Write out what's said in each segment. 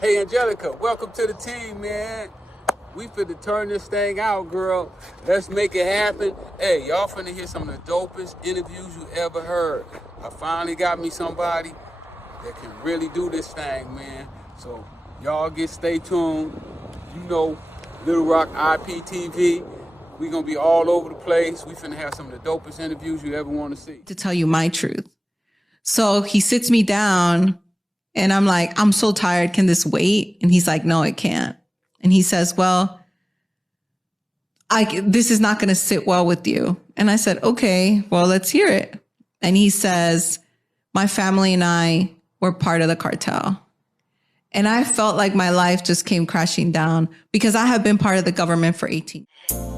Hey, Angelica, welcome to the team, man. We finna turn this thing out, girl. Let's make it happen. Hey, y'all finna hear some of the dopest interviews you ever heard. I finally got me somebody that can really do this thing, man. So y'all stay tuned. You know, Little Rock IPTV. We gonna be all over the place. We finna have some of the dopest interviews you ever want to see. To tell you my truth. So he sits me down and I'm like, I'm so tired. Can this wait? And he's like, no, it can't. And he says, well, this is not going to sit well with you. And I said, okay, well, let's hear it. And he says, my family and I were part of the cartel. And I felt like my life just came crashing down because I have been part of the government for 18 years.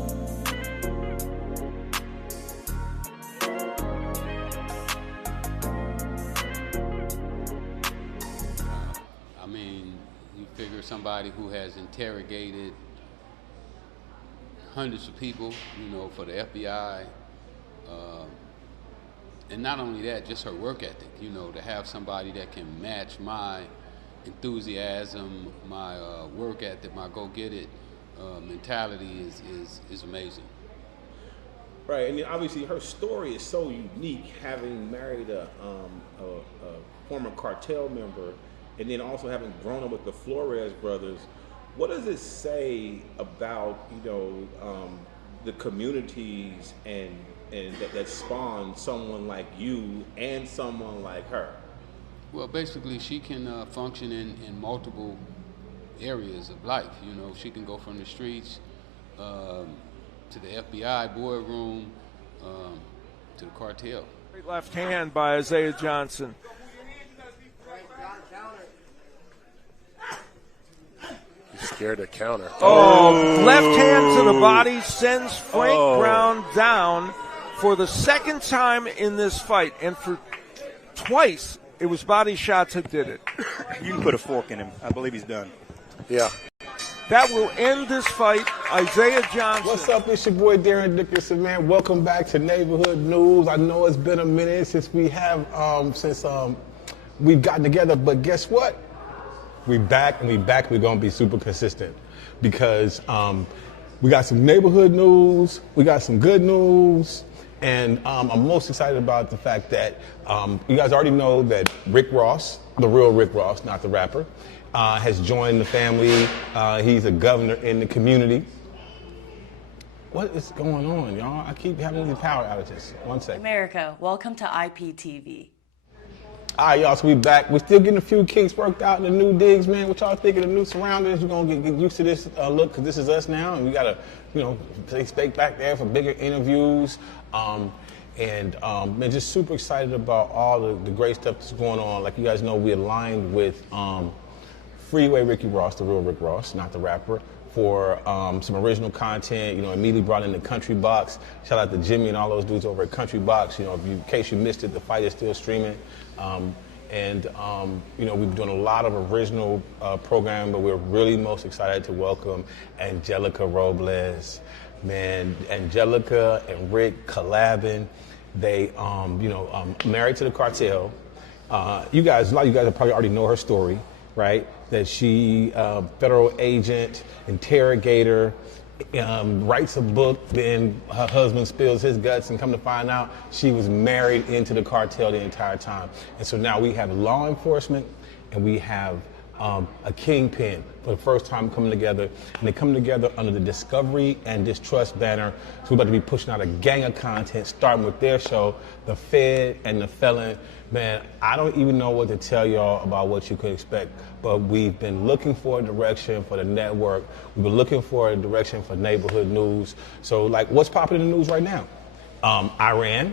Somebody who has interrogated hundreds of people, you know, for the FBI. And not only that, just her work ethic, you know, to have somebody that can match my enthusiasm, my work ethic, my go-get-it mentality is amazing. Right, and obviously her story is so unique, having married a former cartel member, and then also having grown up with the Flores brothers. What does it say about, you know, the communities and that spawned someone like you and someone like her? Well, basically, she can function in multiple areas of life. You know, she can go from the streets to the FBI boardroom to the cartel. Great left hand by Isaiah Johnson. Scared to counter. Oh, left hand to the body sends Frank Brown down for the second time in this fight. And for twice, it was body shots that did it. You can put a fork in him. I believe he's done. Yeah. That will end this fight. Isaiah Johnson. What's up? It's your boy Darren Dickerson, man. Welcome back to Neighborhood News. I know it's been a minute since we've gotten together, but guess what? We're back. We're going to be super consistent because we got some neighborhood news, we got some good news, and I'm most excited about the fact that you guys already know that Rick Ross, the real Rick Ross, not the rapper, has joined the family. He's a governor in the community. What is going on, y'all? I keep having these power outages. One second. America, welcome to IPTV. All right, y'all, so we back. We're still getting a few kinks worked out in the new digs, man. What y'all think of the new surroundings? We're going to get used to this look because this is us now, and we got to, you know, stay back there for bigger interviews. Man, just super excited about all the great stuff that's going on. Like you guys know, we aligned with Freeway Ricky Ross, the real Rick Ross, not the rapper, for some original content. You know, immediately brought in the Country Box. Shout out to Jimmy and all those dudes over at Country Box. You know, in case you missed it, the fight is still streaming. You know, we've been doing a lot of original programming, but we're really most excited to welcome Angelica Robles. Man, Angelica and Rick collabing. They, married to the cartel. A lot of you guys probably already know her story, right? That she, federal agent, interrogator, writes a book, then her husband spills his guts, and come to find out she was married into the cartel the entire time. And so now we have law enforcement and we have a kingpin for the first time coming together, and they come together under the Discovery and Distrust banner. So we're about to be pushing out a gang of content, starting with their show, The Fed and the Felon. Man, I don't even know what to tell y'all about what you could expect, but we've been looking for a direction for the network. We've been looking for a direction for neighborhood news. So, like, what's popping in the news right now? Iran.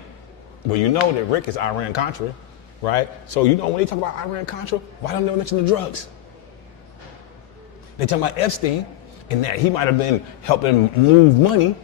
Well, you know that Rick is Iran-Contra, right? So, you know, when they talk about Iran-Contra, why don't they mention the drugs? They talk about Epstein and that he might have been helping move money,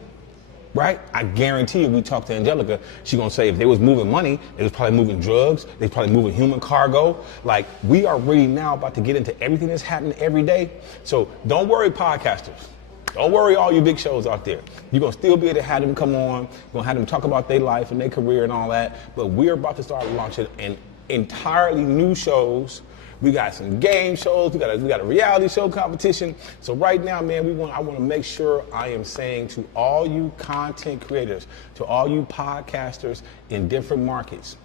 right? I guarantee you, if we talk to Angelica, she's gonna say if they was moving money, they was probably moving drugs, they was probably moving human cargo. Like, we are really now about to get into everything that's happening every day. So don't worry, podcasters. Don't worry, all you big shows out there. You're gonna still be able to have them come on, you're gonna have them talk about their life and their career and all that, but we're about to start launching an entirely new shows. We got some game shows. We got a reality show competition. So right now, man, I want to make sure I am saying to all you content creators, to all you podcasters in different markets,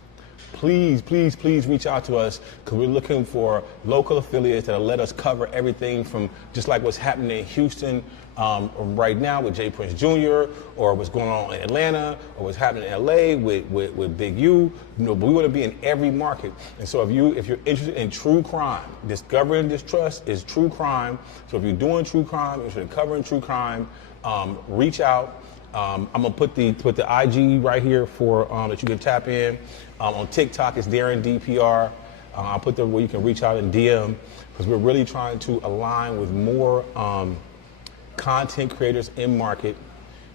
please, please, please reach out to us, because we're looking for local affiliates that'll let us cover everything from just like what's happening in Houston right now with Jay Prince Jr., or what's going on in Atlanta, or what's happening in LA with Big U. But we want to be in every market. And so if you're interested in true crime, Discovery and Distrust is true crime. So if you're doing true crime, if you're covering true crime, reach out. I'm gonna put the IG right here for that you can tap in. On TikTok, it's Darren DPR. I'll put there where you can reach out and DM, because we're really trying to align with more content creators in market.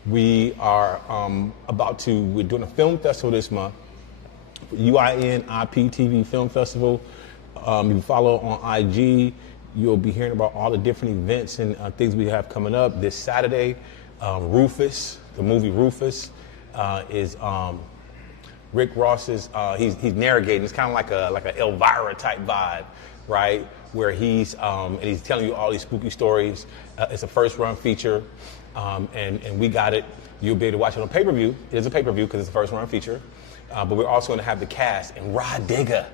We are we're doing a film festival this month, UIN IPTV Film Festival. You follow on IG, you'll be hearing about all the different events and things we have coming up. This Saturday, Rufus, the movie Rufus, is Rick Ross's. He's narrating. It's kind of like a Elvira type vibe, right? Where he's telling you all these spooky stories. It's a first run feature, and we got it. You'll be able to watch it on pay-per-view. It is a pay-per-view because it's a first run feature. But we're also going to have the cast, and Rod Digger,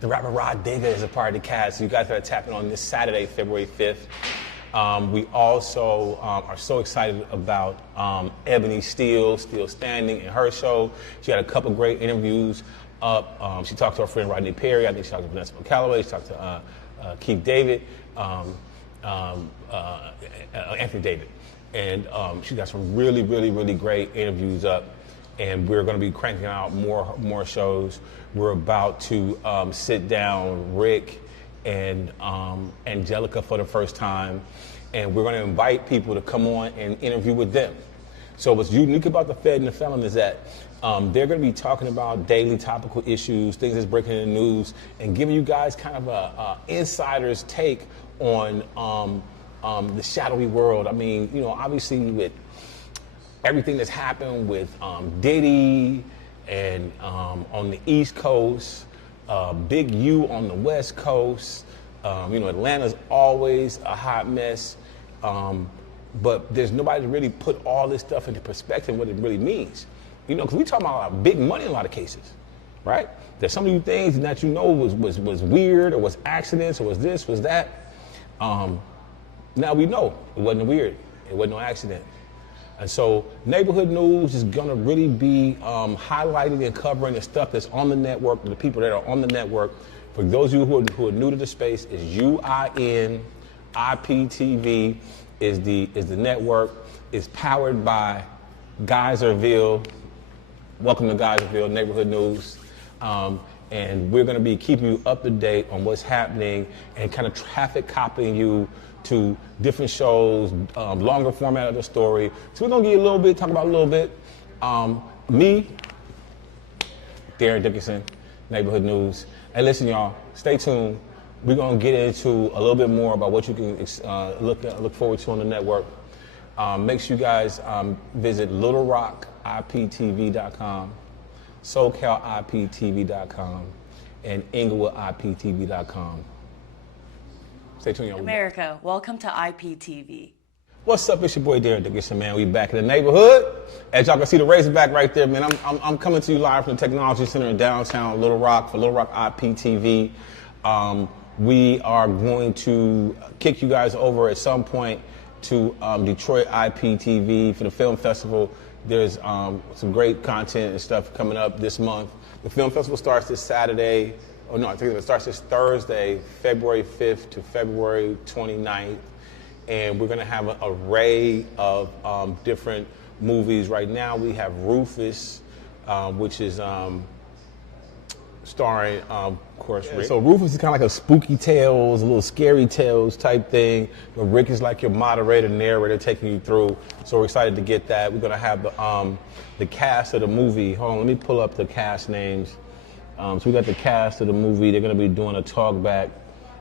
the rapper Rod Digger, is a part of the cast. So you guys got to tap in on this Saturday, February 5th. We also are so excited about Ebony Steele Standing in her show. She had a couple great interviews up. She talked to her friend Rodney Perry. I think she talked to Vanessa McCalloway. She talked to Keith David, Anthony David. And she got some really, really, really great interviews up. And we're going to be cranking out more shows. We're about to sit down Rick and Angelica for the first time, and we're going to invite people to come on and interview with them. So what's unique about the Fed and the Felon is that they're going to be talking about daily topical issues, things that's breaking in the news, and giving you guys kind of a insider's take on the shadowy world. I mean, obviously with everything that's happened with Diddy and on the East Coast, Big U on the West Coast. Atlanta's always a hot mess, but there's nobody to really put all this stuff into perspective, what it really means. Because we talk about big money in a lot of cases, right? There's some of you things that was weird, or was accidents, or was this, was that. Now we know it wasn't weird, it wasn't no accident. And so Neighborhood News is going to really be highlighting and covering the stuff that's on the network, the people that are on the network. For those of you who are new to the space, is UIN, IPTV is the network. It's powered by Geyserville. Welcome to Geyserville, Neighborhood News. And we're going to be keeping you up to date on what's happening and kind of traffic copying you to different shows, longer format of the story. So we're going to talk about a little bit. Me, Darren Dickinson, Neighborhood News. Hey, listen, y'all, stay tuned. We're going to get into a little bit more about what you can look forward to on the network. Make sure you guys visit LittleRockIPTV.com, SoCalIPTV.com, and InglewoodIPTV.com. Stay tuned, y'all. America, welcome to IPTV. What's up? It's your boy Darren Dickinson, man. We back in the neighborhood. As y'all can see the Razorback right there, man. I'm coming to you live from the Technology Center in downtown Little Rock for Little Rock IPTV. We are going to kick you guys over at some point to Detroit IPTV for the film festival. There's some great content and stuff coming up this month. The film festival starts this Saturday. Oh no, I think it starts this Thursday, February 5th to February 29th. And we're going to have an array of different movies. Right now we have Rufus, which is starring, of course, Rick. So Rufus is kind of like a spooky tales, a little scary tales type thing. But Rick is like your moderator, narrator, taking you through. So we're excited to get that. We're going to have the cast of the movie. Hold on, let me pull up the cast names. So we got the cast of the movie. They're going to be doing a talk back.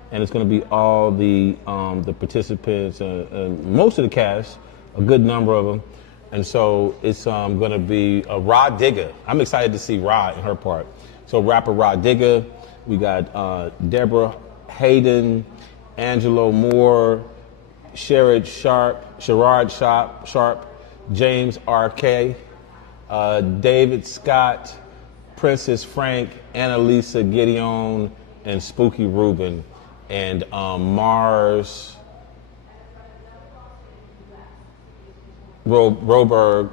And it's going to be all the participants, most of the cast, a good number of them. And so it's going to be Rod Digger. I'm excited to see Rod in her part. So rapper Rod Digger. We got Deborah Hayden, Angelo Moore, Sherrod Sharp, James R.K., David Scott, Princess Frank, Annalisa Gideon, and Spooky Ruben, and Mars Roberg,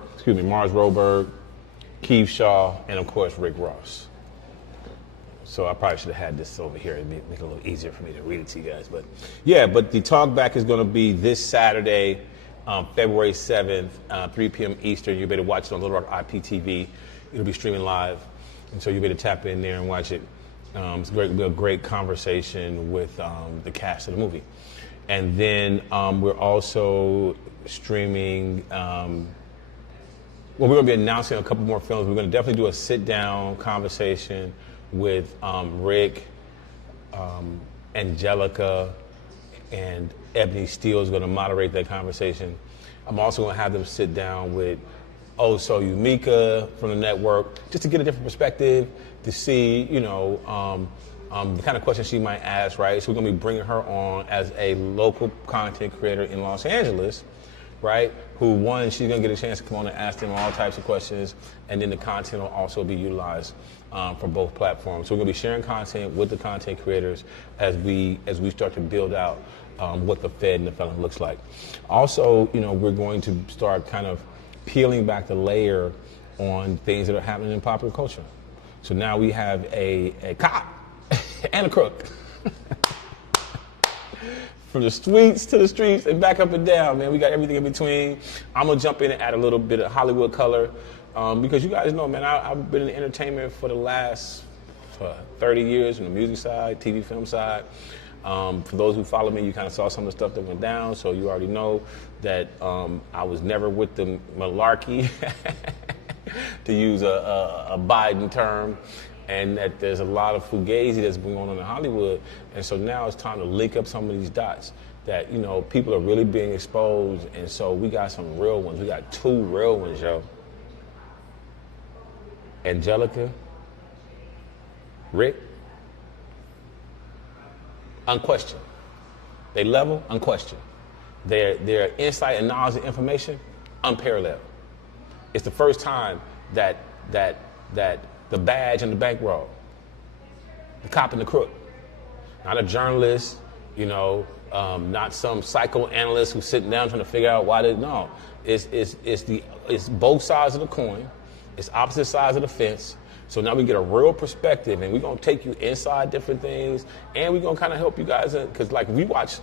Keith Shaw, and of course Rick Ross. So I probably should have had this over here and make it a little easier for me to read it to you guys. But yeah, but the talkback is going to be this Saturday, February 7th, 3 p.m. Eastern. You better watch it on Little Rock IPTV. It'll be streaming live, and so you better tap in there and watch it. It's going to be a great conversation with the cast of the movie. And then we're also streaming, well, we're going to be announcing a couple more films. We're going to definitely do a sit-down conversation with Rick, Angelica, and Ebony Steele is going to moderate that conversation. I'm also going to have them sit down with So Yumika from the network, just to get a different perspective, to see, you know, the kind of questions she might ask, right? So we're going to be bringing her on as a local content creator in Los Angeles, right? Who, one, she's going to get a chance to come on and ask them all types of questions, and then the content will also be utilized for both platforms. So we're going to be sharing content with the content creators as we start to build out what the Fed and the Felon looks like. Also, you know, we're going to start kind of peeling back the layer on things that are happening in popular culture. So now we have a cop and a crook. From the tweets to the streets and back up and down, man. We got everything in between. I'm going to jump in and add a little bit of Hollywood color because you guys know, man, I've been in entertainment for the last 30 years on the music side, TV, film side. For those who follow me, you kind of saw some of the stuff that went down, so you already know that I was never with the malarkey, to use a Biden term, and that there's a lot of fugazi that's going on in Hollywood. And so now it's time to link up some of these dots that, you know, people are really being exposed. And so we got some real ones. We got 2 real ones, yo. Angelica, Rick, unquestioned. They level, unquestioned. Their insight and knowledge and information, unparalleled. It's the first time that the badge and the bankroll, the cop and the crook, not a journalist, you know, not some psychoanalyst who's sitting down trying to figure out why they, no. It's both sides of the coin. It's opposite sides of the fence. So now we get a real perspective, and we're going to take you inside different things, and we're going to kind of help you guys, because like we watch,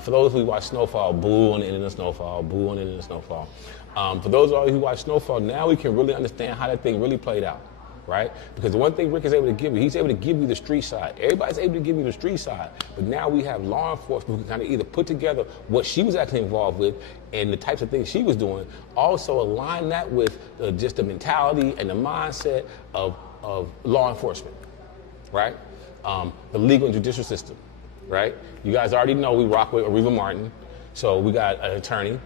for those who watch Snowfall, boo on the end of the Snowfall, boo on the end of the Snowfall. For those of you who watch Snowfall, now we can really understand how that thing really played out, right? Because the one thing Rick is able to give you, he's able to give you the street side. Everybody's able to give you the street side, but now we have law enforcement who can kind of either put together what she was actually involved with and the types of things she was doing, also align that with just the mentality and the mindset of law enforcement, right? The legal and judicial system, right? You guys already know we rock with Areva Martin, so we got an attorney,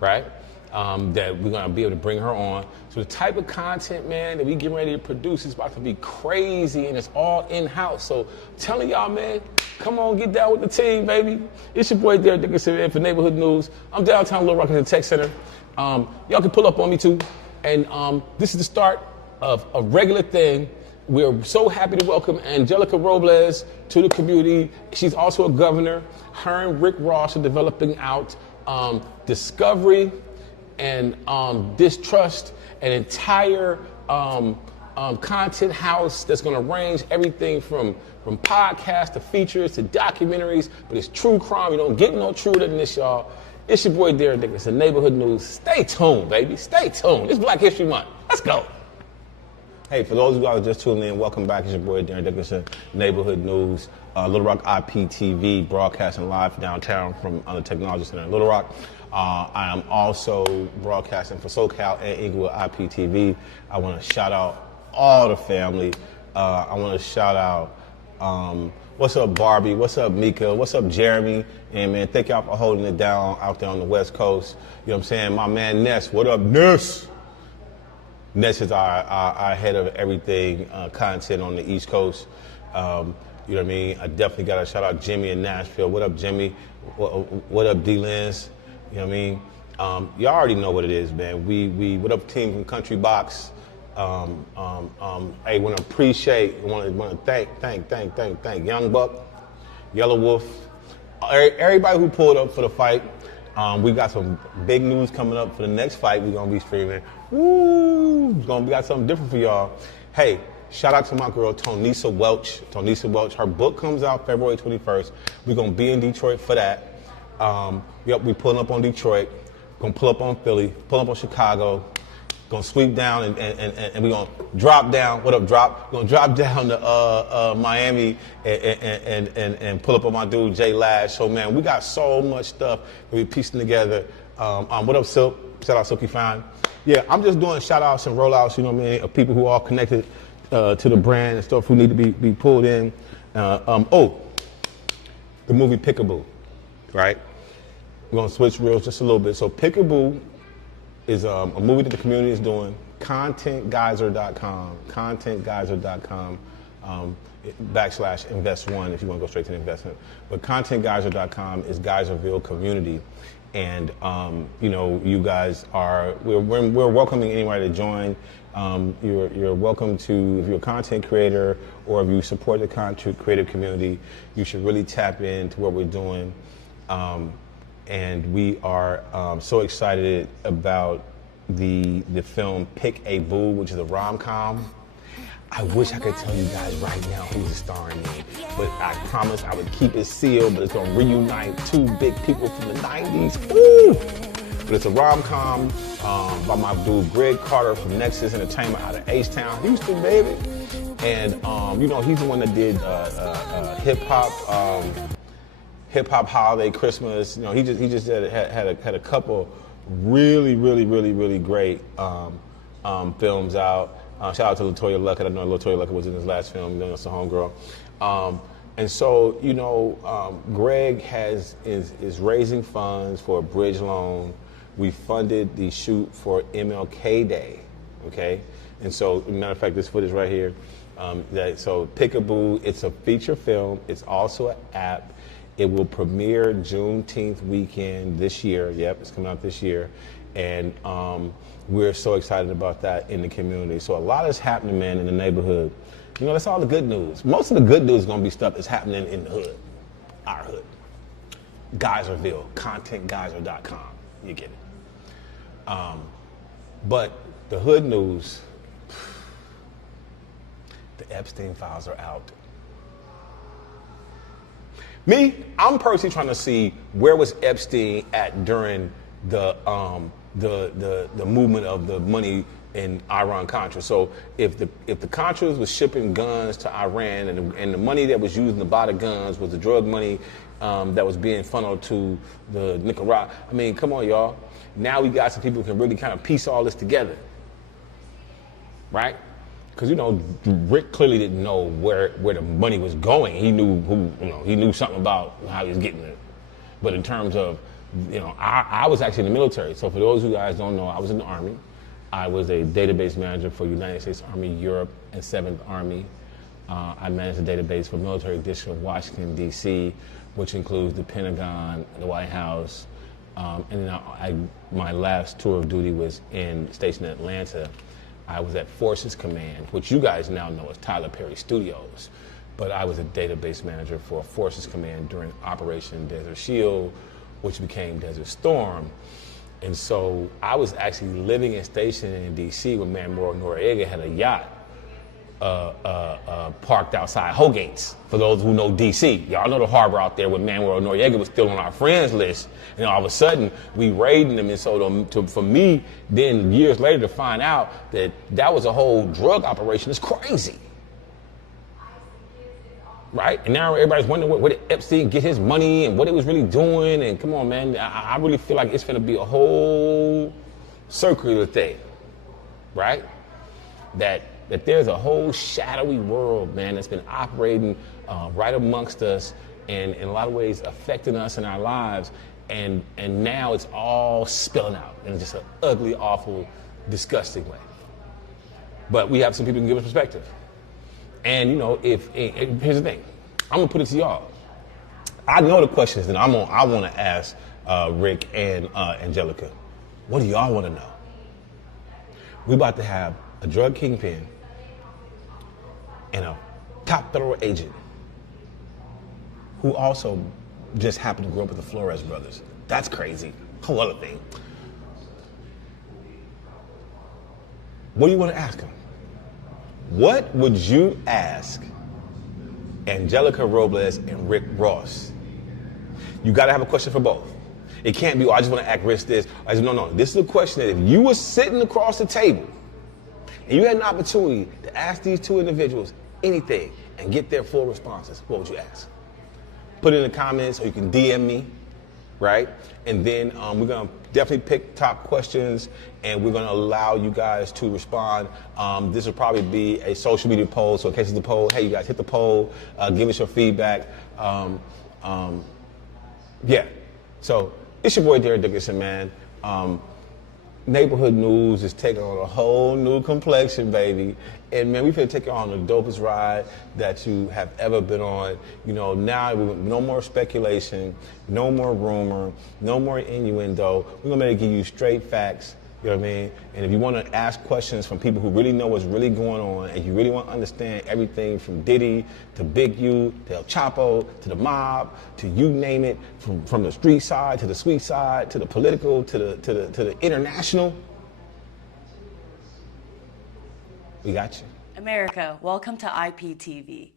right? That we're gonna be able to bring her on. So the type of content, man, that we getting ready to produce is about to be crazy, and it's all in-house. So telling y'all, man, come on, get down with the team, baby. It's your boy Derek Dickinson for Neighborhood News. I'm downtown Little Rock in the Tech Center. Y'all can pull up on me too. And this is the start of a regular thing. We're so happy to welcome Angelica Robles to the community. She's also a governor. Her and Rick Ross are developing out Discovery and Distrust, an entire content house that's going to range everything from podcasts to features to documentaries, but it's true crime. You don't get no truer than this, y'all. It's your boy Derek Dickinson, Neighborhood News. Stay tuned, baby. Stay tuned. It's Black History Month. Let's go. Hey, for those of you guys just tuning in, welcome back. It's your boy Derek Dickinson, Neighborhood News, Little Rock IPTV, broadcasting live downtown from the Technology Center in Little Rock. I am also broadcasting for SoCal and Inglewood IPTV. I want to shout out all the family. I want to shout out, what's up, Barbie? What's up, Mika? What's up, Jeremy? And man, thank y'all for holding it down out there on the West Coast. You know what I'm saying? My man Ness, what up, Ness? Ness is our head of everything content on the East Coast. You know what I mean? I definitely got to shout out Jimmy in Nashville. What up, Jimmy? What up, D-Lens? You know what I mean? Y'all already know what it is, man. What up, team from Country Box? Hey, want to appreciate, want to thank Young Buck, Yellow Wolf, everybody who pulled up for the fight. We got some big news coming up for the next fight. We're gonna be streaming. Woo! We got something different for y'all. Hey, shout out to my girl Tonisa Welch. Her book comes out February 21st. We're gonna be in Detroit for that. We pulling up on Detroit. Gonna pull up on Philly. Pull up on Chicago. Gonna sweep down and we're gonna drop down. What up, drop? We're gonna drop down to Miami and pull up on my dude Jay Lash. So man, we got so much stuff that we piecing together. What up, Silk? Shout out Silky Fine. Yeah, I'm just doing shout outs and rollouts, you know what I mean, of people who are connected to the brand and stuff who need to be pulled in. The movie Pickaboo, right? We're gonna switch reels just a little bit. So Pickaboo is a movie that the community is doing. ContentGeyser.com /invest1 if you want to go straight to the investment. But ContentGeyser.com is Geyserville community, and you guys are we're welcoming anybody to join. You're welcome to, if you're a content creator or if you support the content creative community, you should really tap into what we're doing. And we are so excited about the film Pick a Boo, which is a rom-com. I wish I could tell you guys right now who's starring in, but I promised I would keep it sealed, but it's gonna reunite two big people from the 90s. Woo! But it's a rom-com by my dude Greg Carter from Nexus Entertainment out of H-Town, Houston, baby. And he's the one that did hip hop holiday Christmas. He just had a couple really great films out. Shout out to LaToya Luckett. I know LaToya Luckett was in his last film. That's a homegirl. And so Greg is raising funds for a bridge loan. We funded the shoot for MLK Day. Okay, and so matter of fact, this footage right here. So Pickaboo, it's a feature film. It's also an app. It will premiere Juneteenth weekend this year. Yep, it's coming out this year. And we're so excited about that in the community. So a lot is happening, man, in the neighborhood. That's all the good news. Most of the good news is going to be stuff that's happening in the hood, our hood. Geyserville, ContentGeyser.com. You get it. But the hood news, the Epstein files are out. Me, I'm personally trying to see where was Epstein at during the movement of the money in Iran-Contra. So if the Contras was shipping guns to Iran and the money that was used to buy the guns was the drug money that was being funneled to the Nicaragua. I mean, come on, y'all. Now we got some people who can really kind of piece all this together, right? Because Rick clearly didn't know where the money was going. He knew he knew something about how he was getting it. But in terms of, I was actually in the military. So for those who guys don't know, I was in the Army. I was a database manager for United States Army Europe and 7th Army. I managed a database for Military District of Washington, D.C., which includes the Pentagon, the White House. And then my last tour of duty was stationed in Atlanta. I was at Forces Command, which you guys now know as Tyler Perry Studios. But I was a database manager for Forces Command during Operation Desert Shield, which became Desert Storm. And so I was actually living and stationed in D.C. when Manuel Noriega had a yacht parked outside Hogates. For those who know D.C., y'all know the harbor out there when Manuel Noriega was still on our friends list. And all of a sudden, we raiding them. And so for me, then years later to find out that was a whole drug operation is crazy. Right? And now everybody's wondering where did Epstein get his money and what he was really doing. And come on, man, I really feel like it's going to be a whole circular thing, right? That there's a whole shadowy world, man, that's been operating right amongst us and in a lot of ways affecting us in our lives. And now it's all spilling out in just an ugly, awful, disgusting way. But we have some people who can give us perspective. And, here's the thing. I'm gonna put it to y'all. I know the questions that I want to ask Rick and Angelica. What do y'all want to know? We about to have a drug kingpin and a top federal agent who also just happened to grow up with the Flores brothers. That's crazy. Whole other thing. What do you want to ask them? What would you ask Angelica Robles and Rick Ross? You got to have a question for both. It can't be, oh, I just want to ask Rick this. No. This is a question that if you were sitting across the table and you had an opportunity to ask these two individuals anything and get their full responses, what would you ask? Put it in the comments or you can DM me, right? And then we're going to definitely pick top questions and we're going to allow you guys to respond. This will probably be a social media poll. So in case it's a poll, hey, you guys hit the poll, give us your feedback. Yeah. So it's your boy Derek Dickinson, man. Neighborhood news is taking on a whole new complexion, baby. And man, we finna take you on the dopest ride that you have ever been on. You know, now no more speculation, no more rumor, no more innuendo. We're gonna give you straight facts. You know what I mean? And if you want to ask questions from people who really know what's really going on and you really want to understand everything from Diddy to Big U to El Chapo to the mob to you name it, from the street side to the sweet side to the political to the international, we got you. America, welcome to IPTV.